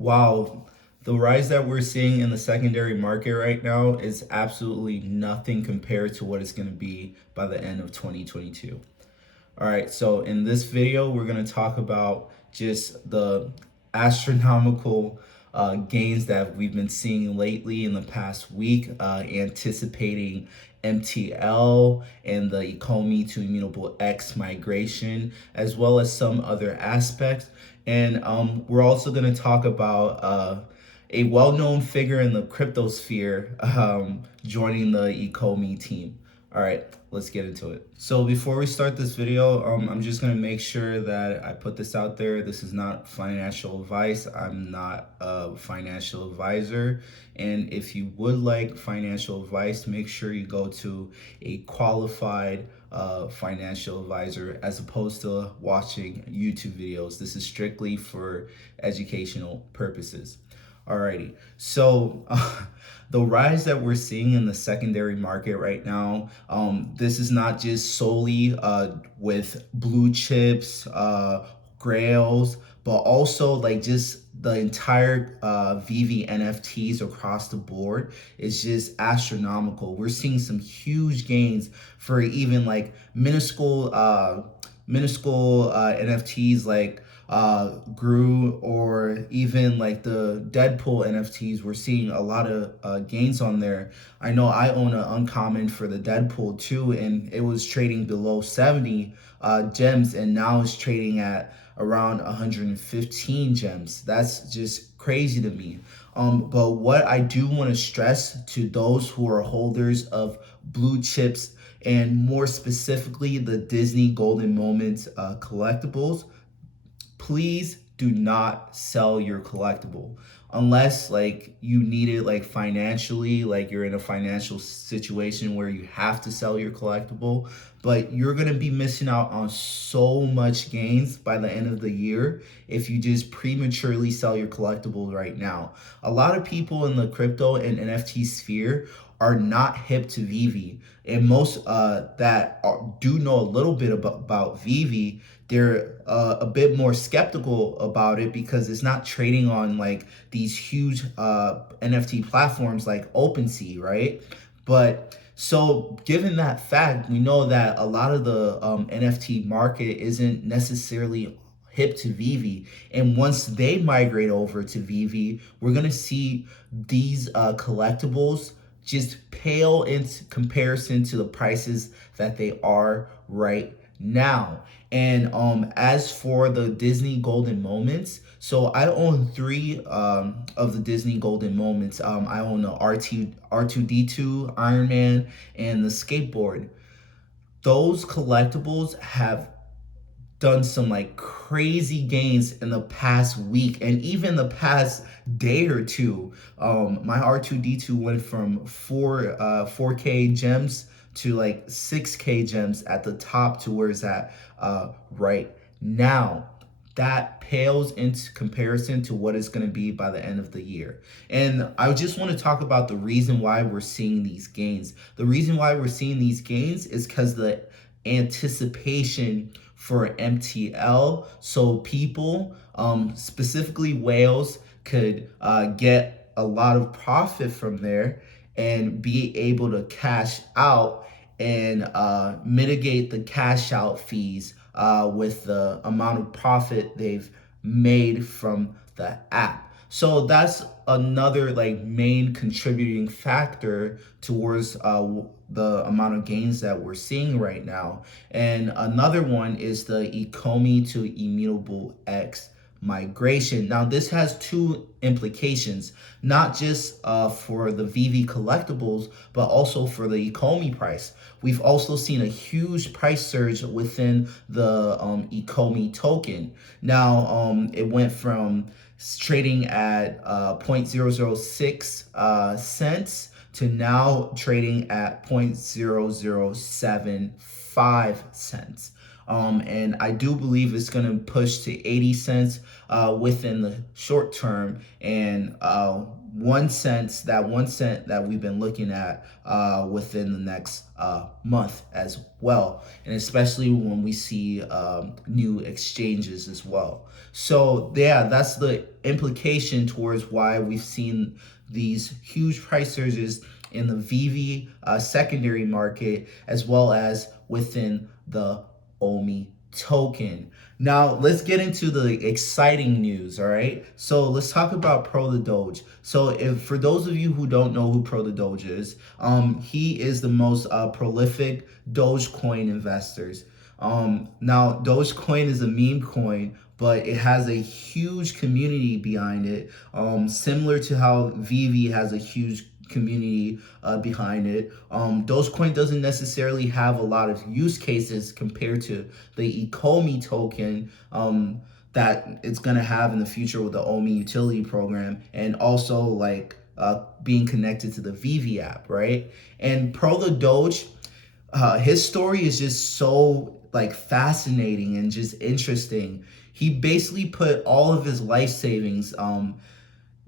Wow, the rise that we're seeing in the secondary market right now is absolutely nothing compared to what it's going to be by the end of 2022. All right, so in this video, we're going to talk about just the astronomical gains that we've been seeing lately in the past week, anticipating MTL and the Ecomi to Immutable X migration, as well as some other aspects. And we're also going to talk about a well-known figure in the crypto sphere joining the Ecomi team. All right, let's get into it. So before we start this video, I'm just gonna make sure that I put this out there. This is not financial advice. I'm not a financial advisor. And if you would like financial advice, make sure you go to a qualified financial advisor as opposed to watching YouTube videos. This is strictly for educational purposes. Alrighty, so the rise that we're seeing in the secondary market right now, this is not just solely with blue chips, grails, but also like just the entire Veve NFTs across the board is just astronomical. We're seeing some huge gains for even like minuscule NFTs like grew, or even like the Deadpool NFTs. We're seeing a lot of gains on there. I know I own an uncommon for the Deadpool too, and it was trading below 70 gems, and now it's trading at around 115 gems. That's just crazy to me. But what I do want to stress to those who are holders of blue chips, and more specifically the Disney Golden Moments collectibles, please do not sell your collectible unless like you need it like financially, like you're in a financial situation where you have to sell your collectible. But you're going to be missing out on so much gains by the end of the year if you just prematurely sell your collectible right now. A lot of people in the crypto and NFT sphere are not hip to Veve, and most do know a little bit about Veve, they're a bit more skeptical about it because it's not trading on like these huge NFT platforms like OpenSea, right? But so given that fact, we know that a lot of the NFT market isn't necessarily hip to Veve, and once they migrate over to Veve, we're gonna see these collectibles just pale in comparison to the prices that they are right now. And as for the Disney Golden Moments, so I own three of the Disney Golden Moments. I own the R2D2 Iron Man and the skateboard. Those collectibles have done some like crazy gains in the past week and even the past day or two. My R2D2 went from 4K gems to like 6K gems at the top to where it's at right now. That pales into comparison to what it's going to be by the end of the year. And I just want to talk about the reason why we're seeing these gains. The reason why we're seeing these gains is because the anticipation for MTL. So people, specifically whales, could get a lot of profit from there and be able to cash out and mitigate the cash out fees with the amount of profit they've made from the app. So that's another like main contributing factor towards the amount of gains that we're seeing right now. And another one is the Ecomi to Immutable X migration. Now this has two implications, not just for the Veve collectibles, but also for the Ecomi price. We've also seen a huge price surge within the Ecomi token. Now it went from trading at 0.006 cents to now trading at 0.0075 cents. And I do believe it's going to push to 80 cents within the short term, and 1 cent, that 1 cent that we've been looking at within the next month as well, and especially when we see new exchanges as well. So yeah, that's the implication towards why we've seen these huge price surges in the Veve secondary market, as well as within the OMI token. Now let's get into the exciting news. All right, so let's talk about Pro the Doge. So if for those of you who don't know who Pro the Doge is, he is the most prolific Dogecoin investors. Now Dogecoin is a meme coin, but it has a huge community behind it, similar to how Veve has a huge community behind it. Dogecoin doesn't necessarily have a lot of use cases compared to the Ecomi token that it's gonna have in the future with the OMI utility program, and also like being connected to the Veve app, right? And Pro the Doge, his story is just so like fascinating and just interesting. He basically put all of his life savings,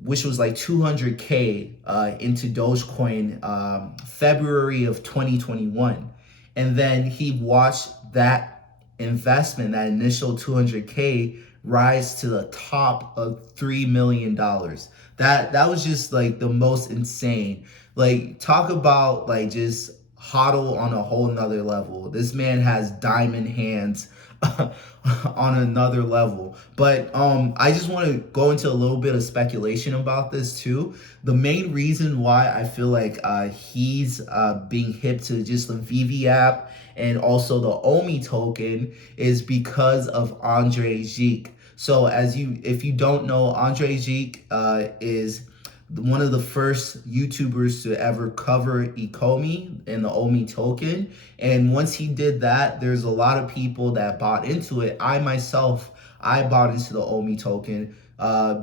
which was like 200K into Dogecoin February of 2021. And then he watched that investment, that initial 200K, rise to the top of $3 million. That was just like the most insane. Like, talk about like just Hodl on a whole nother level. This man has diamond hands on another level. But I just want to go into a little bit of speculation about this too. The main reason why I feel like he's being hip to just the Veve app and also the OMI token is because of Andre Geek. So if you don't know, Andre Geek is one of the first YouTubers to ever cover Ecomi and the OMI token. And once he did that, there's a lot of people that bought into it. I myself, I bought into the OMI token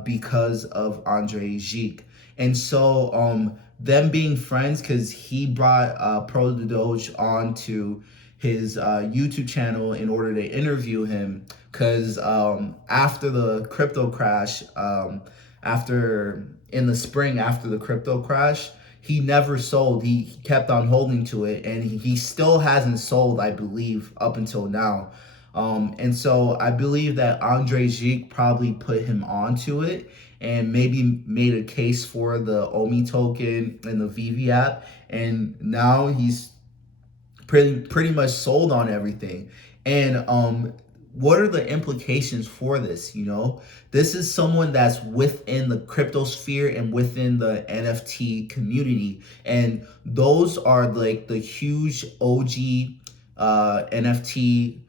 because of Andre Geek. And so them being friends, because he brought Pro the Doge onto his YouTube channel in order to interview him, because after the crypto crash, after in the spring after the crypto crash, he never sold. He kept on holding to it, and he still hasn't sold, I believe, up until now. And so I believe that Andre Geek probably put him onto it and maybe made a case for the OMI token and the Veve app, and now he's pretty much sold on everything. And what are the implications for this? You know, this is someone that's within the crypto sphere and within the NFT community, and those are like the huge OG NFT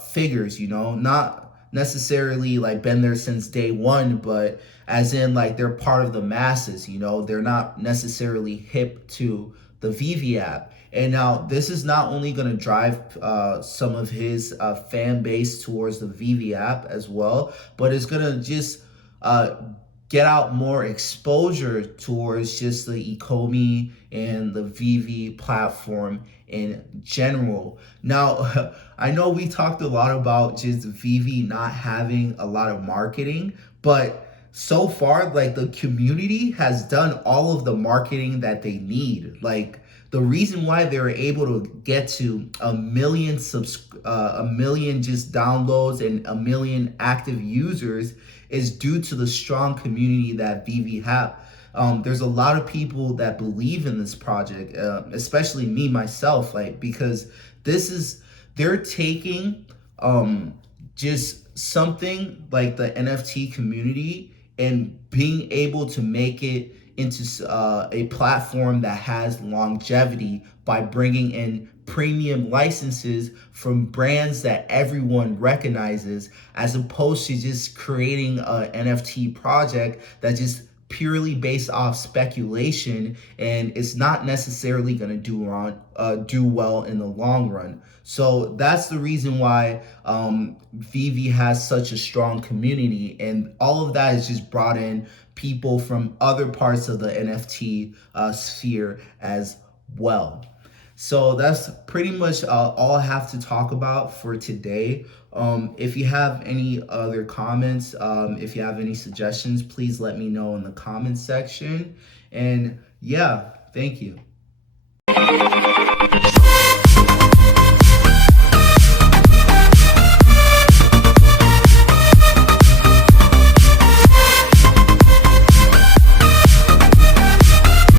figures, you know, not necessarily like been there since day one, but as in like they're part of the masses, you know, they're not necessarily hip to the Veve app. And now this is not only going to drive some of his fan base towards the Veve app as well, but it's going to just get out more exposure towards just the Ecomi and the Veve platform in general. Now, I know we talked a lot about just Veve not having a lot of marketing, but so far, like the community has done all of the marketing that they need. Like, the reason why they were able to get to a million just downloads and a million active users is due to the strong community that Veve have. There's a lot of people that believe in this project, especially me myself, like, because they're taking just something like the NFT community and being able to make it into a platform that has longevity by bringing in premium licenses from brands that everyone recognizes, as opposed to just creating an NFT project that just purely based off speculation, and it's not necessarily going to do well in the long run. So that's the reason why Veve has such a strong community, and all of that is just brought in people from other parts of the NFT sphere as well. So that's pretty much all I have to talk about for today. If you have any other comments, if you have any suggestions, please let me know in the comments section. And yeah, thank you.